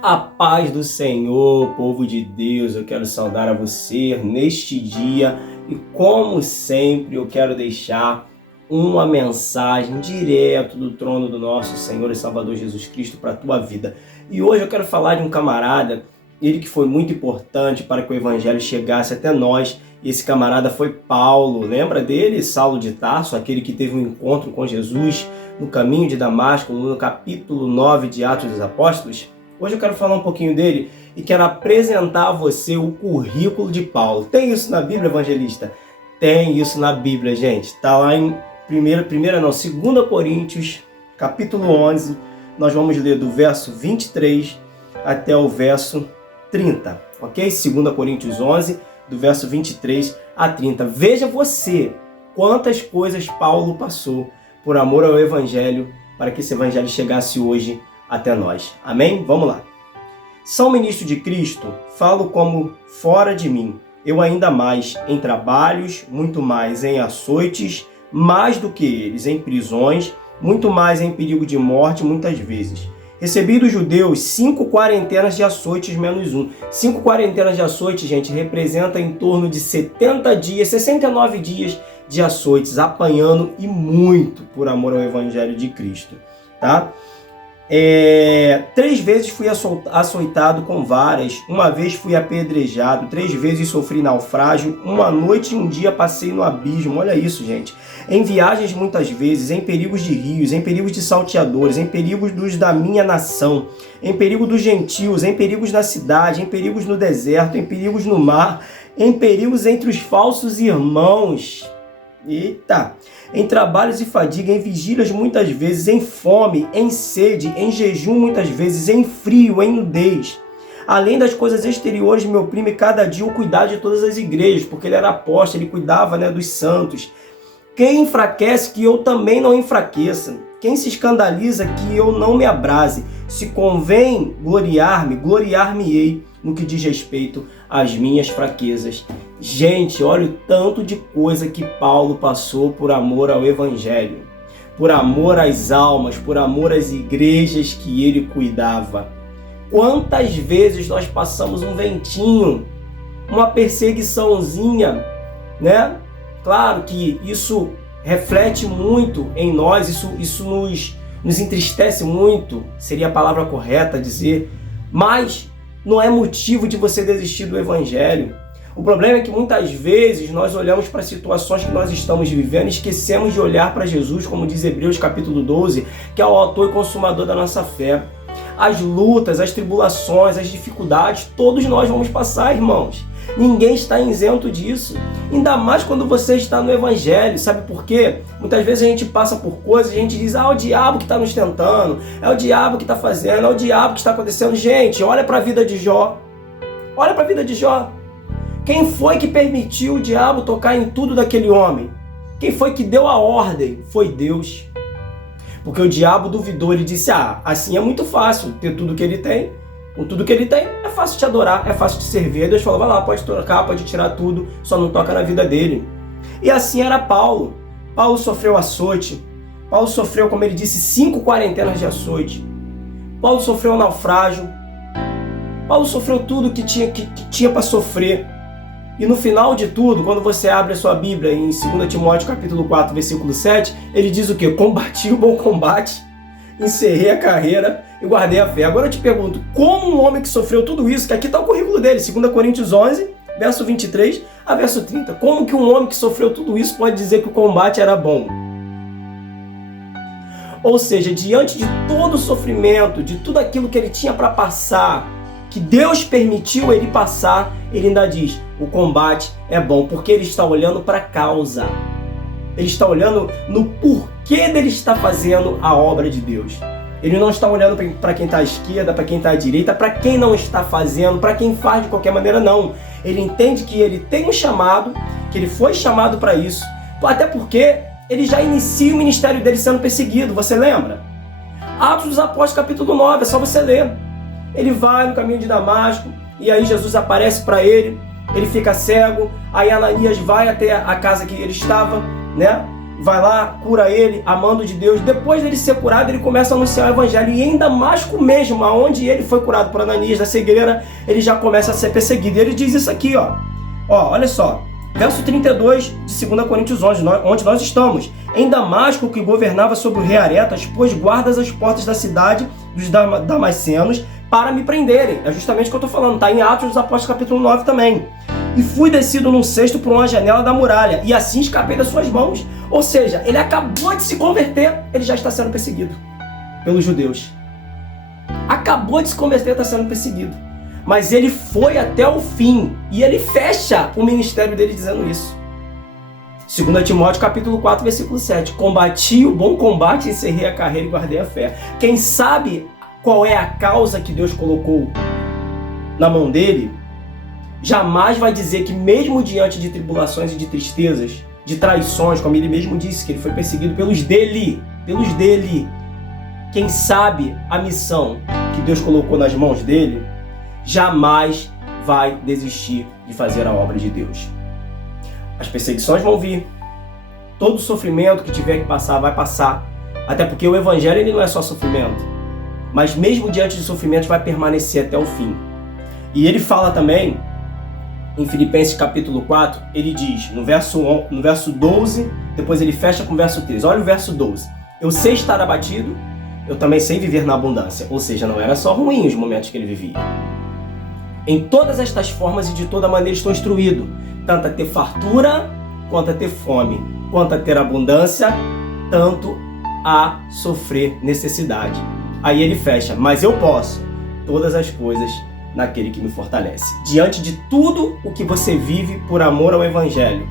A paz do Senhor, povo de Deus, eu quero saudar a você neste dia e, como sempre, eu quero deixar uma mensagem direto do trono do nosso Senhor e Salvador Jesus Cristo para a tua vida. E hoje eu quero falar de um camarada, ele que foi muito importante para que o Evangelho chegasse até nós. Esse camarada foi Paulo, lembra dele? Saulo de Tarso, aquele que teve um encontro com Jesus no caminho de Damasco, no capítulo 9 de Atos dos Apóstolos. Hoje eu quero falar um pouquinho dele e quero apresentar a você o currículo de Paulo. Tem isso na Bíblia, evangelista? Tem isso na Bíblia, gente. Está lá em 2 Coríntios, capítulo 11. Nós vamos ler do verso 23 até o verso 30, ok? 2 Coríntios 11, do verso 23 a 30. Veja você quantas coisas Paulo passou por amor ao Evangelho para que esse Evangelho chegasse hoje até nós. Amém? Vamos lá. São ministro de Cristo, falo como fora de mim. Eu ainda mais em trabalhos, muito mais em açoites, mais do que eles, em prisões, muito mais em perigo de morte, muitas vezes. Recebi dos judeus 5 quarentenas de açoites menos 1. 5 quarentenas de açoites, gente, representa em torno de 70 dias, 69 dias de açoites, apanhando e muito por amor ao Evangelho de Cristo, tá? 3 vezes fui açoitado com varas, uma vez fui apedrejado, 3 vezes sofri naufrágio, uma noite e um dia passei no abismo. Olha isso, gente. Em viagens muitas vezes, em perigos de rios, em perigos de salteadores, em perigos dos da minha nação, em perigo dos gentios, em perigos na cidade, em perigos no deserto, em perigos no mar, em perigos entre os falsos irmãos. Eita! Em trabalhos e fadiga, em vigílias muitas vezes, em fome, em sede, em jejum muitas vezes, em frio, em nudez. Além das coisas exteriores, me oprime cada dia o cuidar de todas as igrejas, porque ele era apóstolo, ele cuidava, dos santos. Quem enfraquece, que eu também não enfraqueça. Quem se escandaliza, que eu não me abrase. Se convém gloriar-me, gloriar-me-ei no que diz respeito às minhas fraquezas. Gente, olha o tanto de coisa que Paulo passou por amor ao Evangelho, por amor às almas, por amor às igrejas que ele cuidava. Quantas vezes nós passamos um ventinho, uma perseguiçãozinha, né? Claro que isso reflete muito em nós, isso nos entristece muito, seria a palavra correta dizer, mas não é motivo de você desistir do Evangelho. O problema é que muitas vezes nós olhamos para as situações que nós estamos vivendo e esquecemos de olhar para Jesus, como diz Hebreus capítulo 12, que é o autor e consumador da nossa fé. As lutas, as tribulações, as dificuldades, todos nós vamos passar, irmãos. Ninguém está isento disso. Ainda mais quando você está no Evangelho. Sabe por quê? Muitas vezes a gente passa por coisas e a gente diz, é o diabo que está nos tentando, é o diabo que está fazendo, é o diabo que está acontecendo. Gente, olha para a vida de Jó. Olha para a vida de Jó. Quem foi que permitiu o diabo tocar em tudo daquele homem? Quem foi que deu a ordem? Foi Deus. Porque o diabo duvidou, ele disse, assim é muito fácil ter tudo que ele tem. Com tudo que ele tem, é fácil te adorar, é fácil te servir. Deus falou, vai lá, pode tocar, pode tirar tudo, só não toca na vida dele. E assim era Paulo. Paulo sofreu açoite. Paulo sofreu, como ele disse, 5 quarentenas de açoite. Paulo sofreu naufrágio. Paulo sofreu tudo que tinha para sofrer. E no final de tudo, quando você abre a sua Bíblia em 2 Timóteo capítulo 4, versículo 7, ele diz o quê? Combati o bom combate, encerrei a carreira e guardei a fé. Agora eu te pergunto, como um homem que sofreu tudo isso, que aqui está o currículo dele, 2 Coríntios 11, verso 23 a verso 30, como que um homem que sofreu tudo isso pode dizer que o combate era bom? Ou seja, diante de todo o sofrimento, de tudo aquilo que ele tinha para passar, que Deus permitiu ele passar, ele ainda diz, o combate é bom, porque ele está olhando para a causa. Ele está olhando no porquê dele estar fazendo a obra de Deus. Ele não está olhando para quem está à esquerda, para quem está à direita, para quem não está fazendo, para quem faz de qualquer maneira, não. Ele entende que ele tem um chamado, que ele foi chamado para isso, até porque ele já inicia o ministério dele sendo perseguido, você lembra? Atos dos Apóstolos capítulo 9, é só você ler. Ele vai no caminho de Damasco, e aí Jesus aparece para ele, ele fica cego, aí Ananias vai até a casa que ele estava, né? vai lá, cura ele, amando de Deus. Depois dele ser curado, ele começa a anunciar o evangelho. E em Damasco mesmo, onde ele foi curado por Ananias da cegueira, ele já começa a ser perseguido. E ele diz isso aqui, ó. Olha só. Verso 32 de 2 Coríntios 11, onde nós estamos. Em Damasco, que governava sobre o rei Aretas, pôs guardas às portas da cidade dos damascenos para me prenderem. É justamente o que eu estou falando. Está em Atos dos Apóstolos, capítulo 9 também. E fui descido num cesto por uma janela da muralha, e assim escapei das suas mãos. Ou seja, ele acabou de se converter, ele já está sendo perseguido pelos judeus. Acabou de se converter, está sendo perseguido. Mas ele foi até o fim, e ele fecha o ministério dele dizendo isso. 2 Timóteo capítulo 4, versículo 7. Combati o bom combate, encerrei a carreira e guardei a fé. Quem sabe qual é a causa que Deus colocou na mão dele, jamais vai dizer que mesmo diante de tribulações e de tristezas, de traições, como ele mesmo disse, que ele foi perseguido pelos dele. Quem sabe a missão que Deus colocou nas mãos dele, jamais vai desistir de fazer a obra de Deus. As perseguições vão vir, todo o sofrimento que tiver que passar, vai passar. Até porque o evangelho ele não é só sofrimento, mas mesmo diante de sofrimentos vai permanecer até o fim. E ele fala também, em Filipenses capítulo 4, ele diz, no verso 12, depois ele fecha com o verso 13. Olha o verso 12. Eu sei estar abatido, eu também sei viver na abundância. Ou seja, não era só ruim os momentos que ele vivia. Em todas estas formas e de toda maneira estou instruído, tanto a ter fartura, quanto a ter fome, quanto a ter abundância, tanto a sofrer necessidade. Aí ele fecha, mas eu posso todas as coisas naquele que me fortalece. Diante de tudo o que você vive por amor ao evangelho,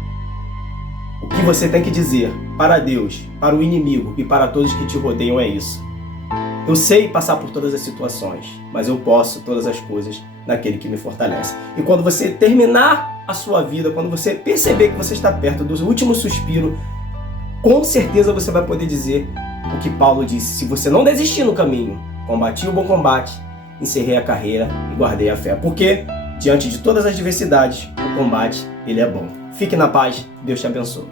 o que você tem que dizer para Deus, para o inimigo e para todos que te rodeiam é isso. Eu sei passar por todas as situações, mas eu posso todas as coisas naquele que me fortalece. E quando você terminar a sua vida, quando você perceber que você está perto do último suspiro, com certeza você vai poder dizer o que Paulo disse. Se você não desistir no caminho, combati o bom combate, encerrei a carreira e guardei a fé. Porque, diante de todas as adversidades, o combate, ele é bom. Fique na paz, Deus te abençoe.